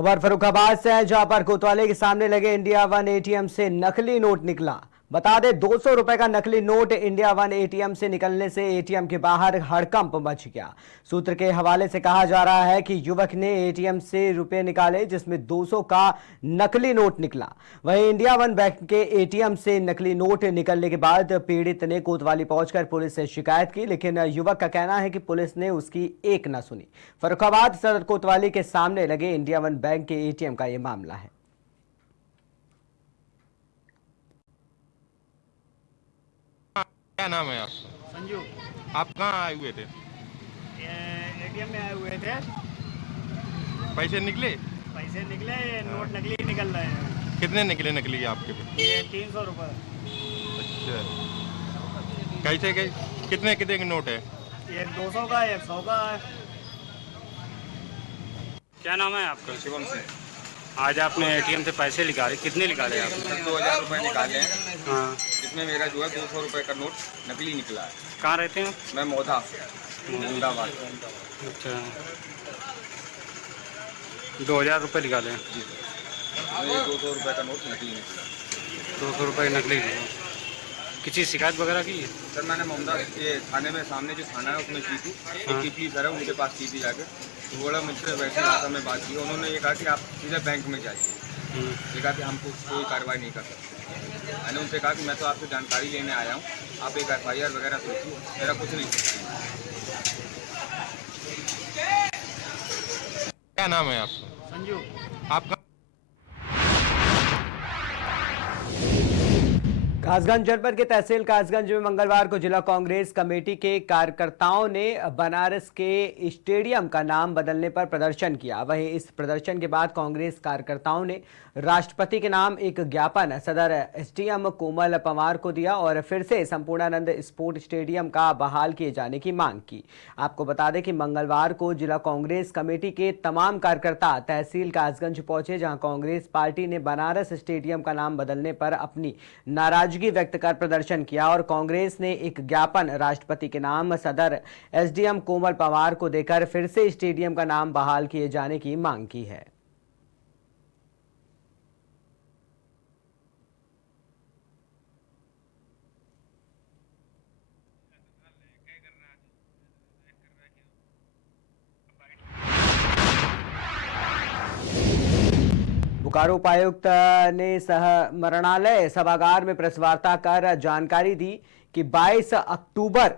खबर फर्रुखाबाद से है, जहां पर कोतवाली के सामने लगे इंडिया वन एटीएम से नकली नोट निकला। बता दें, 200 रुपए का नकली नोट इंडिया वन एटीएम से निकलने से एटीएम के बाहर हड़कंप मच गया। सूत्र के हवाले से कहा जा रहा है कि युवक ने एटीएम से रुपए निकाले, जिसमें 200 का नकली नोट निकला। वहीं इंडिया वन बैंक के एटीएम से नकली नोट निकलने के बाद पीड़ित ने कोतवाली पहुंचकर पुलिस से शिकायत की, लेकिन युवक का कहना है कि पुलिस ने उसकी एक न सुनी। फर्रुखाबाद सदर कोतवाली के सामने लगे इंडिया वन बैंक के एटीएम का यह मामला है। क्या नाम है आपका? संजू। आप कहाँ आए हुए थे? एटीएम में आए हुए थे। पैसे निकले? पैसे निकले, नोट नकली निकल रहे हैं। कितने निकले नकली आपके पे? ये 300 रुपये। अच्छा, कैसे कितने कितने के नोट है? एक 200 का, एक 100 का है। क्या नाम है आपका? शिवम सिंह। आज आपने एटीएम से पैसे निकाले, कितने निकाले आपने? 2000 रुपये निकाले हैं। हाँ। इसमें मेरा जो है 200 रुपये का नोट नकली निकला है। कहाँ रहते हैं? मैं मोधा अहमदाबाद। अच्छा, 2000 रुपये निकाले हैं। ये 200 रुपये का नोट नकली निकला। 200 रुपये नकली निकाले। किसी शिकायत वगैरह की? सर मैंने मोहम्मदा ये थाने में सामने जो थाना है उसमें की थी। एक टीपी सर है, उनके पास की थी जाकर। तो बड़ा मुझसे वैसे भाषा में बात की। उन्होंने ये कहा कि आप सीधे बैंक में जाइए। ये कहा कि हमको कोई कार्रवाई नहीं कर सकते। मैंने उनसे कहा कि मैं तो आपसे जानकारी लेने आया हूँ, आप एक FIR वगैरह सोचिए, मेरा कुछ नहीं सोचिए। क्या नाम है आपका? संजू। आप कासगंज जनपद के तहसील कासगंज में मंगलवार को जिला कांग्रेस कमेटी के कार्यकर्ताओं ने बनारस के स्टेडियम का नाम बदलने पर प्रदर्शन किया। वहीं इस प्रदर्शन के बाद कांग्रेस कार्यकर्ताओं ने राष्ट्रपति के नाम एक ज्ञापन सदर SDM कोमल पंवार को दिया और फिर से संपूर्णानंद स्पोर्ट स्टेडियम का बहाल किए जाने की मांग की। आपको बता दें कि मंगलवार को जिला कांग्रेस कमेटी के तमाम कार्यकर्ता तहसील कासगंज पहुंचे, जहां कांग्रेस पार्टी ने बनारस स्टेडियम का नाम बदलने पर अपनी नाराजगी व्यक्त कर प्रदर्शन किया और कांग्रेस ने एक ज्ञापन राष्ट्रपति के नाम सदर SDM कोमल पंवार को देकर फिर से स्टेडियम का नाम बहाल किए जाने की मांग की है। बोकारो उपायुक्त ने मरणालय सभागार में प्रेस वार्ता कर जानकारी दी कि 22 अक्टूबर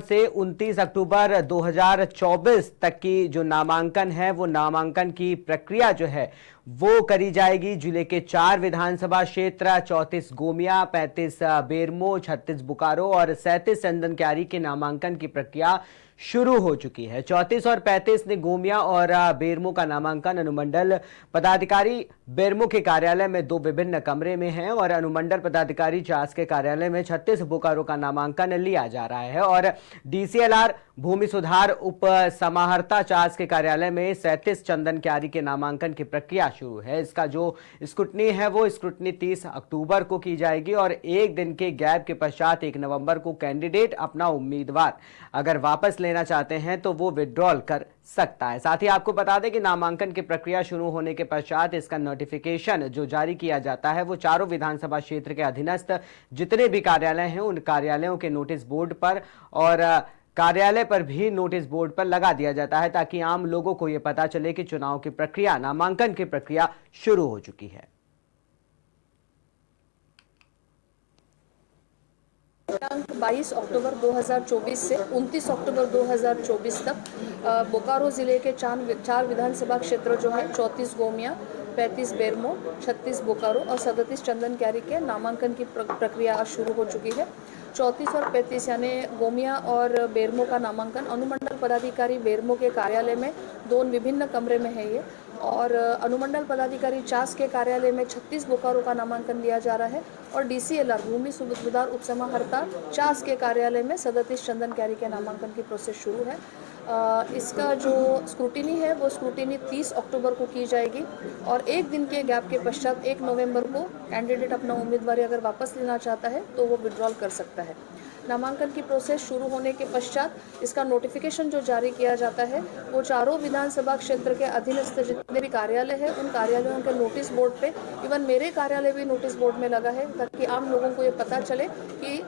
से 29 अक्टूबर 2024 तक की जो नामांकन है वो नामांकन की प्रक्रिया जो है वो करी जाएगी। जिले के 4 विधानसभा क्षेत्र 34 गोमिया, 35 बेरमो, 36 बोकारो और 37 चंदनक्यारी के नामांकन की प्रक्रिया शुरू हो चुकी है। 34 और 35 ने गोमिया और बेरमो का नामांकन अनुमंडल पदाधिकारी बेरमो के कार्यालय में 2 विभिन्न कमरे में है और अनुमंडल पदाधिकारी चास के कार्यालय में 36 बोकारो का नामांकन लिया जा रहा है और DCLR भूमि सुधार उप समाहर्ता चास के कार्यालय में 37 चंदनक्यारी के नामांकन की प्रक्रिया शुरू है। इसका जो स्क्रूटनी है वो स्क्रूटनी 30 अक्टूबर को की जाएगी और एक दिन के गैप के पश्चात 1 नवंबर को कैंडिडेट अपना उम्मीदवार अगर वापस लेना चाहते हैं तो वो विड्रॉल कर सकता है। साथ ही आपको बता दें कि नामांकन की प्रक्रिया शुरू होने के पश्चात इसका नोटिफिकेशन जो जारी किया जाता है वो चारों विधानसभा क्षेत्र के अधीनस्थ जितने भी कार्यालय हैं उन कार्यालयों के नोटिस बोर्ड पर और कार्यालय पर भी नोटिस बोर्ड पर लगा दिया जाता है, ताकि आम लोगों को यह पता चले कि चुनाव की प्रक्रिया, नामांकन की प्रक्रिया शुरू हो चुकी है। 22 अक्टूबर 2024 से 29 अक्टूबर 2024 तक बोकारो ज़िले के 4 विधानसभा क्षेत्र जो है 34 गोमिया, 35 बेरमो, 36 बोकारो और 37 चंदनक्यारी के नामांकन की प्रक्रिया शुरू हो चुकी है। 34 और 35 यानी गोमिया और बेरमो का नामांकन अनुमंडल पदाधिकारी बेरमो के कार्यालय में 2 विभिन्न कमरे में है ये, और अनुमंडल पदाधिकारी चास के कार्यालय में 36 बोकारो का नामांकन लिया जा रहा है और DCLR भूमि सुधार उपसमाहर्ता चास के कार्यालय में 37 चंदनक्यारी के नामांकन की प्रोसेस शुरू है। इसका जो स्क्रूटिनी है वो स्क्रूटिनी 30 अक्टूबर को की जाएगी और एक दिन के गैप के पश्चात 1 नवंबर को कैंडिडेट अपना उम्मीदवारी अगर वापस लेना चाहता है तो वो विड्रॉल कर सकता है। नामांकन की प्रोसेस शुरू होने के पश्चात इसका नोटिफिकेशन जो जारी किया जाता है वो चारों विधानसभा क्षेत्र के अधीनस्थ जितने भी कार्यालय है उन कार्यालयों के नोटिस बोर्ड पे, इवन मेरे कार्यालय भी नोटिस बोर्ड में लगा है, ताकि आम लोगों को ये पता चले कि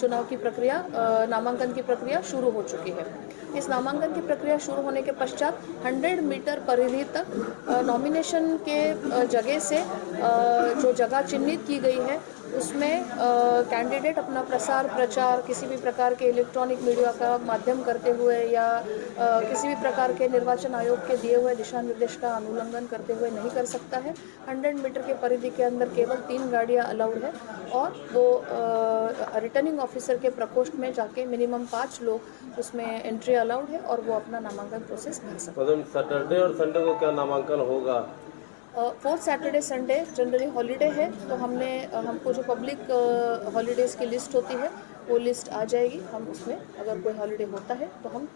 चुनाव की प्रक्रिया, नामांकन की प्रक्रिया शुरू हो चुकी है। इस नामांकन की प्रक्रिया शुरू होने के पश्चात 100 मीटर परिधि तक नॉमिनेशन के जगह से जो जगह चिन्हित की गई है उसमें कैंडिडेट अपना प्रसार प्रचार किसी भी प्रकार के इलेक्ट्रॉनिक मीडिया का माध्यम करते हुए या किसी भी प्रकार के निर्वाचन आयोग के दिए हुए दिशा निर्देश का अनुउल्लंघन करते हुए नहीं कर सकता है। 100 मीटर के परिधि के अंदर केवल 3 गाड़ियां अलाउड है और वो रिटर्निंग ऑफिसर के प्रकोष्ठ में जाके मिनिमम 5 लोग उसमें एंट्री अलाउड है और वो अपना नामांकन प्रोसेस भर सकते हैं। मतलब सैटरडे और संडे को क्या नामांकन होगा? 4th Saturday Sunday generally holiday है, तो हमको जो पब्लिक हॉलीडेज़ की लिस्ट होती है वो लिस्ट आ जाएगी, हम उसमें अगर कोई हॉलीडे होता है तो हम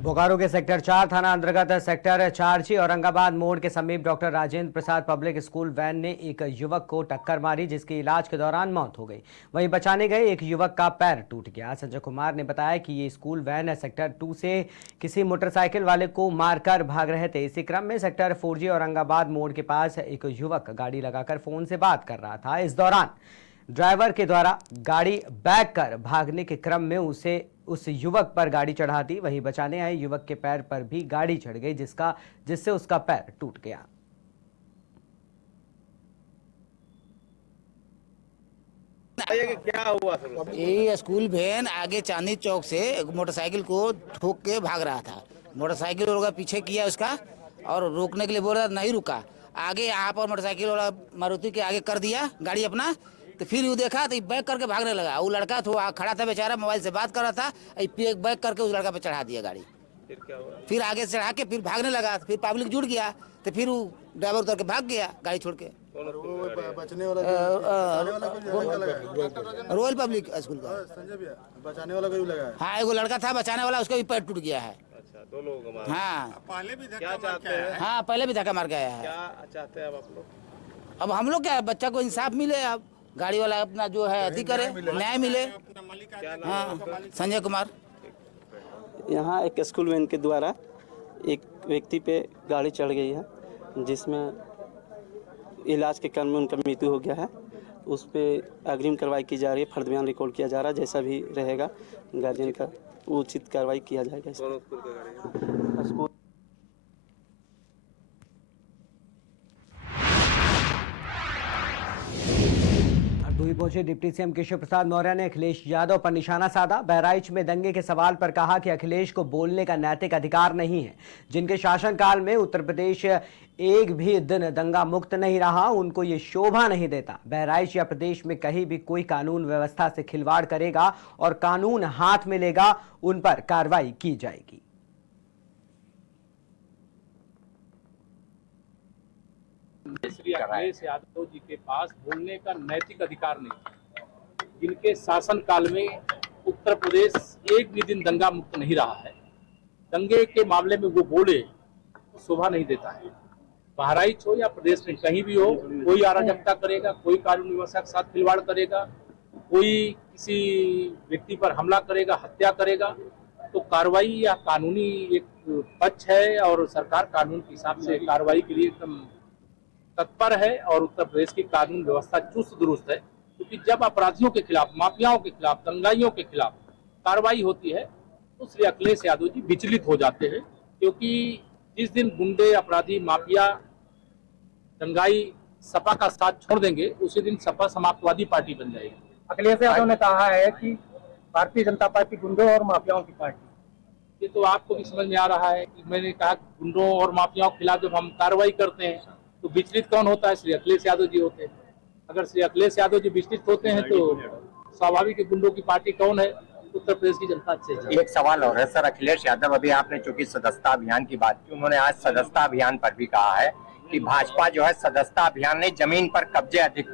बोकारो के सेक्टर 4 थाना अंतर्गत सेक्टर 4G औरंगाबाद मोड़ के समीप doctor Rajendra Prasad public school van ने एक युवक को टक्कर मारी, जिसकी इलाज के दौरान मौत हो गई। वहीं बचाने गए एक युवक का पैर टूट गया। संजय कुमार ने बताया कि ये स्कूल वैन सेक्टर 2 से किसी मोटरसाइकिल वाले को मारकर भाग रहे थे। इसी क्रम में सेक्टर 4G औरंगाबाद मोड़ के पास एक युवक गाड़ी लगाकर फोन से बात कर रहा था। इस दौरान ड्राइवर के द्वारा गाड़ी बैक कर भागने के क्रम में उस युवक पर गाड़ी चढ़ा दी। वहीं बचाने आए युवक के पैर पर भी गाड़ी चढ़ गई, जिससे उसका पैर टूट गया। क्या हुआ? ये स्कूल वैन आगे चांदनी चौक से मोटरसाइकिल को ठोक के भाग रहा था। मोटरसाइकिल वाला पीछे किया उसका और रोकने के लिए बोल रहा, नहीं रुका। आगे यहाँ पर मोटरसाइकिल वाला मारुति के आगे कर दिया गाड़ी अपना, तो फिर वो देखा तो बैक करके भागने लगा। वो लड़का तो खड़ा था बेचारा, मोबाइल से बात कर रहा था, बैक करके उस लड़का पे चढ़ा दिया गाड़ी। फिर क्या हुआ? फिर आगे से चढ़ा के फिर भागने लगा, फिर पब्लिक जुड़ गया, तो फिर वो ड्राइवर उतर के भाग गया गाड़ी छोड़ के। रॉयल पब्लिक स्कूल का बचाने वाला भी लगा है। हाँ, एगो लड़का था बचाने वाला, उसका भी पैर टूट गया है। अच्छा, 2 लोगों को मारा। हाँ, पहले भी क्या चाहते हैं? हाँ, पहले भी धक्का मार गया है। क्या चाहते हैं अब आप लोग? अब हम लोग क्या, बच्चा को इंसाफ मिले, अब गाड़ी वाला अपना जो है अति करे, न्याय मिले। हाँ, संजय कुमार। यहाँ एक स्कूल वैन के द्वारा एक व्यक्ति पे गाड़ी चढ़ गई है, जिसमें इलाज के क्रम में उनका मृत्यु हो गया है। उस पर अग्रिम कार्रवाई की जा रही है, फर्द बयान रिकॉर्ड किया जा रहा है। जैसा भी रहेगा गार्जियन का उचित कार्रवाई किया जाएगा। स्कूल 2 पहुंचे डिप्टी सीएम केशव प्रसाद मौर्य ने अखिलेश यादव पर निशाना साधा। बहराइच में दंगे के सवाल पर कहा कि अखिलेश को बोलने का नैतिक अधिकार नहीं है। जिनके शासनकाल में उत्तर प्रदेश एक भी दिन दंगा मुक्त नहीं रहा, उनको ये शोभा नहीं देता। बहराइच या प्रदेश में कहीं भी कोई कानून व्यवस्था से खिलवाड़ करेगा और कानून हाथ में लेगा, उन पर कार्रवाई की जाएगी। श्री अखिलेश यादव जी के पास बोलने का नैतिक अधिकार नहीं, जिनके शासन काल में उत्तर प्रदेश एक भी दिन दंगा मुक्त नहीं रहा है। दंगे के मामले में वो बोले तो शोभा नहीं देता है। बहराइच हो या प्रदेश में कहीं भी हो, कोई अराजकता करेगा, कोई कानून व्यवस्था के साथ खिलवाड़ करेगा, कोई किसी व्यक्ति पर हमला करेगा, हत्या करेगा, तो कार्रवाई या कानूनी एक पक्ष है और सरकार कानून के हिसाब से कार्रवाई के लिए एकदम तत्पर है। और उत्तर प्रदेश की कानून व्यवस्था चुस्त दुरुस्त है, क्योंकि जब अपराधियों के खिलाफ, माफियाओं के खिलाफ, दंगाइयों के खिलाफ कार्रवाई होती है तो श्री अखिलेश यादव जी विचलित हो जाते हैं। क्योंकि जिस दिन गुंडे, अपराधी, माफिया, दंगाई सपा का साथ छोड़ देंगे, उसी दिन सपा समाजवादी पार्टी बन जाएगी। अखिलेश यादव ने कहा है कि भारतीय जनता पार्टी गुंडों और माफियाओं की पार्टी। ये तो आपको भी समझ में आ रहा है कि मैंने कहा गुंडों और माफियाओं के खिलाफ जब हम कार्रवाई करते हैं तो विचलित कौन होता है? श्री अखिलेश यादव जी होते हैं। अगर श्री अखिलेश यादव जी विचलित होते हैं तो स्वाभाविक गुंडों की पार्टी कौन है? उत्तर प्रदेश की जनता से। एक सवाल और है सर, अखिलेश यादव, अभी आपने चूंकि सदस्यता अभियान की बात की, उन्होंने आज सदस्यता अभियान पर भी कहा है कि भाजपा जो है सदस्यता अभियान नहीं, जमीन पर कब्जे अधिक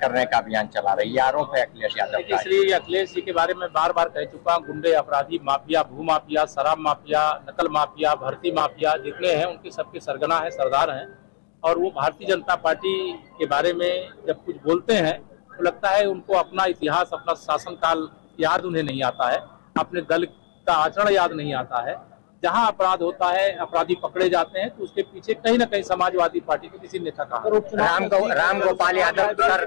करने का अभियान चला रही है। आरोप है अखिलेश यादव का। श्री अखिलेश जी के बारे में बार बार कह चुका हूँ, गुंडे, अपराधी, माफिया, भू माफिया, शराब माफिया, नकल माफिया, भर्ती माफिया जितने हैं उनके सबके सरगना है, सरदार हैं। और वो भारतीय जनता पार्टी के बारे में जब कुछ बोलते हैं तो लगता है उनको अपना इतिहास, अपना शासनकाल याद उन्हें नहीं आता है, अपने दल का आचरण याद नहीं आता है। जहां अपराध होता है, अपराधी पकड़े जाते हैं तो उसके पीछे कहीं ना कहीं समाजवादी पार्टी के किसी नेता का राम गोपाल यादव सर,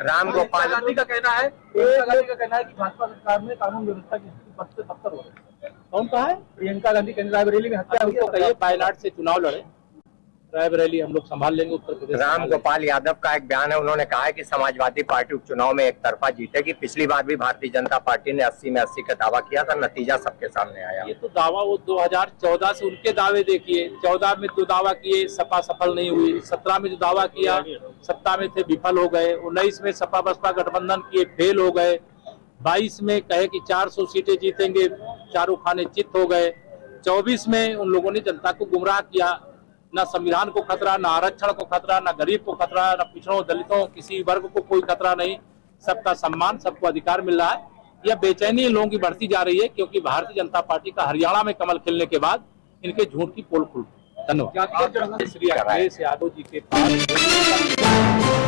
राम गोपाल गांधी का कहना है कि भाजपा सरकार में कानून व्यवस्था की स्थिति पद से पत्थर हो रही है। कौन कहा है? प्रियंका गांधी के रायबरेली में हत्या हुई है। कहिए वायनाड से चुनाव लड़े, रायबरेली हम लोग संभाल लेंगे, उत्तर प्रदेश। राम गोपाल यादव का एक बयान है, उन्होंने कहा है कि समाजवादी पार्टी उपचुनाव में एक तरफा जीतेगी। पिछली बार भी भारतीय जनता पार्टी ने 80 में 80 का दावा किया था, नतीजा सबके सामने आया। ये तो दावा वो 2014 से उनके दावे देखिए, 14 में तो दावा किए, सपा सफल नहीं हुई, 17 में जो दावा किया सत्ता में थे विफल हो गए, 19 में सपा बसपा गठबंधन किए फेल हो गए, 22 में कहे कि 400 सीटें जीतेंगे, चारों खाने चित हो गए, 24 में उन लोगों ने जनता को गुमराह किया। ना संविधान को खतरा, ना आरक्षण को खतरा, ना गरीब को खतरा, ना पिछड़ों दलितों किसी वर्ग को कोई खतरा नहीं, सबका सम्मान, सबको अधिकार मिल रहा है। यह बेचैनी लोगों की बढ़ती जा रही है क्योंकि भारतीय जनता पार्टी का हरियाणा में कमल खिलने के बाद इनके झूठ की पोल खुल। धन्यवाद। श्री अखिलेश यादव जी के पास